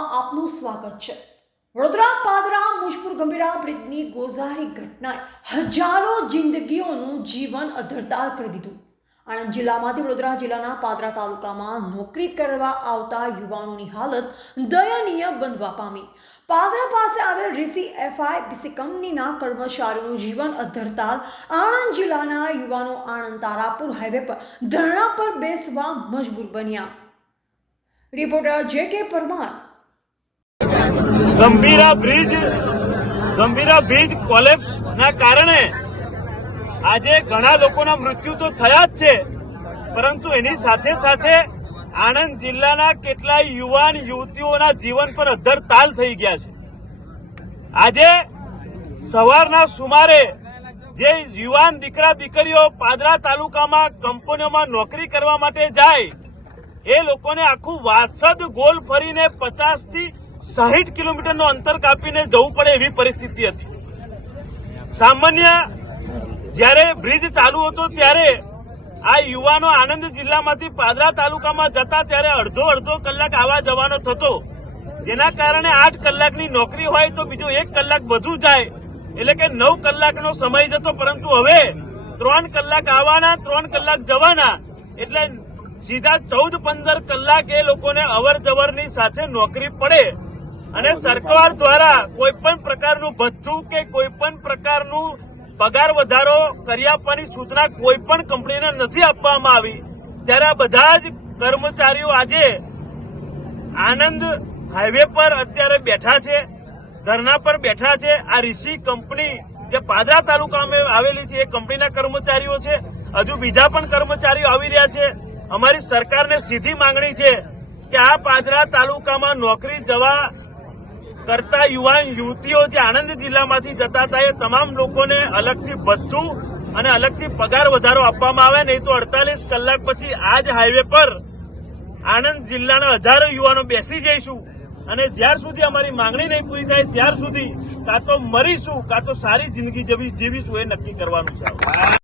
આપનું સ્વાગત છે. વડોદરા, પાદરા, મુજપુર, ગંભીરા બ્રિજની ગોઝારી ઘટનાએ હજારો જિંદગીઓનું જીવન અધરતાલ કરી દીધું. આણંદ જિલ્લામાંથી વડોદરા જિલ્લાના પાદરા તાલુકામાં નોકરી કરવા આવતા યુવાનોની હાલત દયનીય બનવા પામી. પાદરા પાસે આવેલ રીસી એફઆઈ બીસી કંપનીના કર્મચારીઓનું જીવન અધરતાલ આણંદ જિલ્લાના યુવાનો આણંદ તારાપુર હાઈવે પર ધરણા પર બેસવા મજબૂર બન્યા. રિપોર્ટર જે કે Parmar. Gambhira bridge Gambhira bridge collapse ના કારણે આજે ઘણા લોકોના મૃત્યુ તો થયા જ છે, પરંતુ એની સાથે સાથે આણંદ જિલ્લાના કેટલાય યુવાન યુવતીઓના જીવન પર અધ્ધર તાલ થઈ ગયા છે. આજે સવારના સુમારે જે યુવાન દીકરા દીકરીઓ પાદરા તાલુકામાં કંપનીઓમાં નોકરી કરવા માટે જાય એ લોકોને આખું વાસદ ગોલ ફરીને પચાસથી સાહીઠ કિલોમીટરનું અંતર કાપીને જવું પડે એવી પરિસ્થિતિ હતી. સામાન્ય જ્યારે બ્રિજ ચાલુ હતો ત્યારે આ યુવાનો આણંદ જિલ્લામાંથી પાદરા તાલુકામાં જતા ત્યારે અડધો અડધો કલાક આવવા જવાનો થતો. જેના કારણે આઠ કલાકની નોકરી હોય તો બીજો એક કલાક વધુ જાય. એટલે કે નવ કલાકનો સમય જતો, પરંતુ હવે ત્રણ કલાક આવવાના, ત્રણ કલાક જવાના. એટલે સીધા ચૌદ પંદર કલાક એ લોકોને અવર જવરની સાથે નોકરી પડે. અને સરકાર દ્વારા કોઈ પણ પ્રકારનું ભથ્થું કે કોઈ પણ પ્રકારનું પગાર વધારો કરી આપવાની સૂચના કોઈ પણ કંપનીને નથી આપવામાં આવી. ત્યારે આ બધા જ કર્મચારીઓ આજે આનંદ હાઈવે પર અત્યારે બેઠા છે ધરના પર બેઠા છે. આ ઋષિ કંપની જે પાદરા તાલુકામાં આવેલી છે એ કંપનીના કર્મચારીઓ છે. હજુ બીજા પણ કર્મચારીઓ આવી રહ્યા છે. અમારી સરકારને સીધી માંગણી છે કે આ પાદરા તાલુકામાં નોકરી જવા કરતા યુવાન, યુવતીઓ જે આણંદ જિલ્લામાંથી જતા હતા, એ તમામ લોકોને અલગથી ભથ્થું અને અલગથી પગાર વધારો આપવામાં આવે. નહીં તો અડતાલીસ કલાક પછી આ જ હાઈવે પર આણંદ જિલ્લાના હજારો યુવાનો બેસી જઈશું. અને જ્યાર સુધી અમારી માંગણી નહીં પૂરી થાય, ત્યાર સુધી કાં તો મરીશું, કાં તો સારી જિંદગી જીવી- જીવીશું એ નક્કી કરવાનું છે.